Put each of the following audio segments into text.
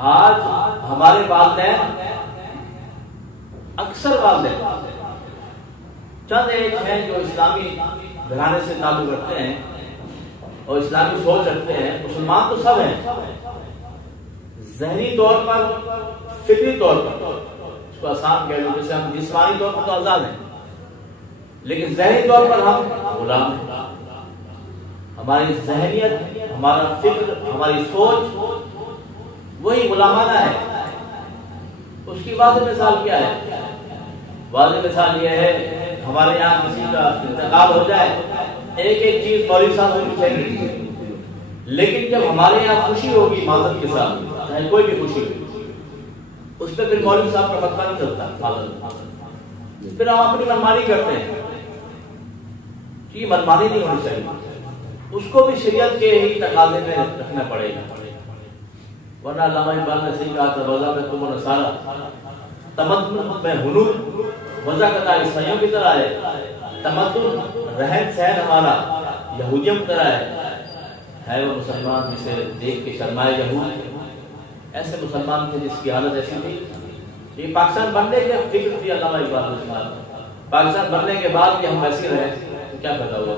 آج ہمارے والدین، اکثر والدین چند ایک ہیں جو اسلامی گھرانے سے تعلق رکھتے ہیں اور اسلامی سوچ رکھتے ہیں، مسلمان تو سب ہیں، ذہنی طور پر، فکری طور پر اس کو آسان کہہ لو، جیسے ہم جسمانی طور پر تو آزاد ہیں لیکن ذہنی طور پر ہم غلام ہیں۔ ہماری ذہنیت، ہمارا فکر، ہماری سوچ وہی غلامانہ ہے۔ اس کی واضح مثال کیا ہے؟ واضح مثال یہ ہے، ہمارے یہاں کسی کا انتقال ہو جائے، ایک ایک چیز مولوی صاحب سے پوچھیں گے، لیکن جب ہمارے یہاں خوشی ہوگی معذرت کے ساتھ، چاہے کوئی بھی خوشی ہو، اس پہ پھر مولوی صاحب کا فتویٰ نہیں چلتا، پھر ہم اپنی منمانی کرتے ہیں۔ یہ منمانی نہیں ہونی چاہیے، اس کو بھی شریعت کے ہی تقاضے میں رکھنا پڑے گا، ورنہ علامہ اقبال نے صحیح کہا تھا، وضع میں تم و نصارہ، تمدن میں ہنور، وضع کا عیسائیوں کی طرح ہے، تمدن رہن سہن ہمارا یہودیوں کی طرح ہے وہ مسلمان جسے دیکھ کے شرمائے یہود، ایسے مسلمان تھے جس کی حالت ایسی تھی۔ یہ پاکستان بننے کے فکر تھی علامہ اقبال نے، پاکستان بننے کے بعد بھی ہم ویسے رہے تو کیا پیدا ہوا؟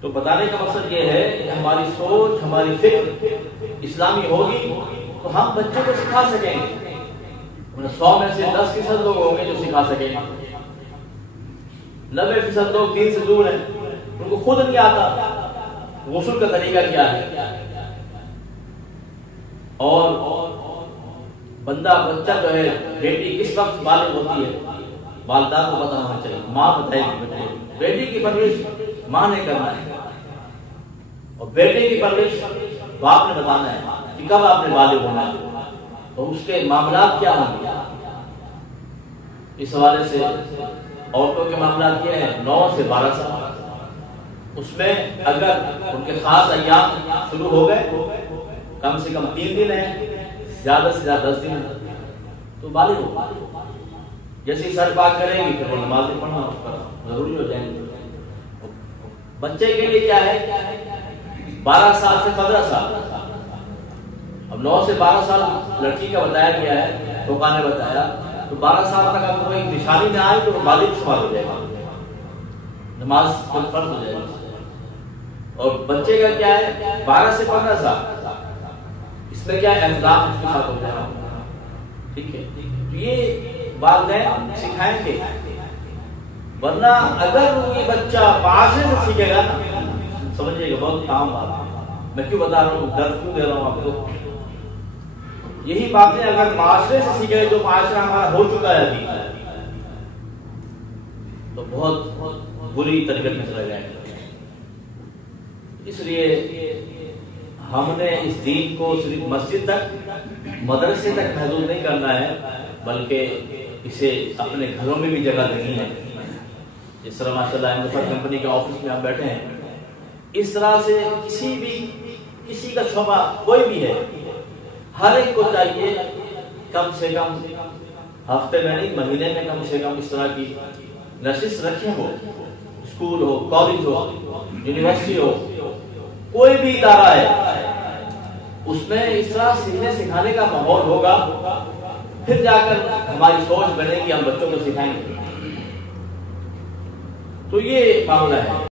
تو بتانے کا مقصد یہ ہے کہ ہماری سوچ، ہماری فکر اسلامی ہوگی تو ہم بچوں کو سکھا سکیں گے۔ 100 میں سے 10% لوگ ہوں گے جو سکھا سکیں گے، 90% لوگ دین سے دور ہیں، ان کو خود نہیں آتا غسل کا طریقہ کیا ہے، اور بچہ جو ہے، بیٹی کس وقت بالغ ہوتی ہے والدہ کو پتہ ہونا چاہیے، ماں بتائے گی بیٹی کی پرورش ماں نے کرنا ہے، اور بیٹے کی پرورش باپ نے بتانا ہے کہ کب آپ نے بالغ ہونا ہے اور اس کے معاملات کیا ہوں گے۔ اس حوالے سے عورتوں کے معاملات کیا ہیں؟ 9 سے 12 سال، اس میں اگر ان کے خاص ایام شروع ہو گئے، کم سے کم 3 دن ہیں، زیادہ سے زیادہ 10 دن ہیں، تو بالغ ہو، جیسے سر پاک کریں گی پھر وہ نماز پڑھنا اس پر ضروری ہو جائیں گے۔ بچے کے لیے کیا ہے؟ 12 سال سے 15 سال، اب 9 سے 12 سال لڑکی کا بتایا گیا ہے، فقہاء نے بتایا، تو 12 سال تک اگر کوئی نشانی نہ آئے تو وہ بالغ شمار ہو جائے گا، نماز فرض ہو جائے گی۔ اور بچے کا کیا ہے؟ 12 سے 15 سال، اس میں کیا احترام اس کے ساتھ ہو جائے گا، ٹھیک ہے؟ تو یہ والدین سکھائیں گے، ورنہ اگر یہ بچہ معاشرے سے سیکھے گا نا، سمجھئے گا بہت کام بات ہے، میں کیوں بتا رہا ہوں، درد کیوں دے رہا ہوں آپ کو، یہی باتیں اگر معاشرے سے سیکھے گا، جو معاشرہ ہمارا ہو چکا ہے ابھی، تو بہت بری تربیت میں چلا جائے گا۔ اس لیے ہم نے اس دین کو صرف مسجد تک، مدرسے تک محدود نہیں کرنا ہے، بلکہ اسے اپنے گھروں میں بھی جگہ دینی ہے۔ جس طرح ماشاءاللہ احمد کمپنی کے آفس میں ہم بیٹھے ہیں، اس طرح سے کسی کا شعبہ کوئی بھی ہے، ہر ایک کو چاہیے کم سے کم ہفتے میں نہیں، مہینے میں کم سے کم اس طرح کی نشست رکھیں، ہو اسکول ہو، کالج ہو، یونیورسٹی ہو، کوئی بھی ادارہ ہے، اس میں اس طرح سیکھنے سکھانے کا ماحول ہوگا، پھر جا کر ہماری سوچ بنے گی، ہم بچوں کو سکھائیں گے۔ تو یہ معاملہ ہے۔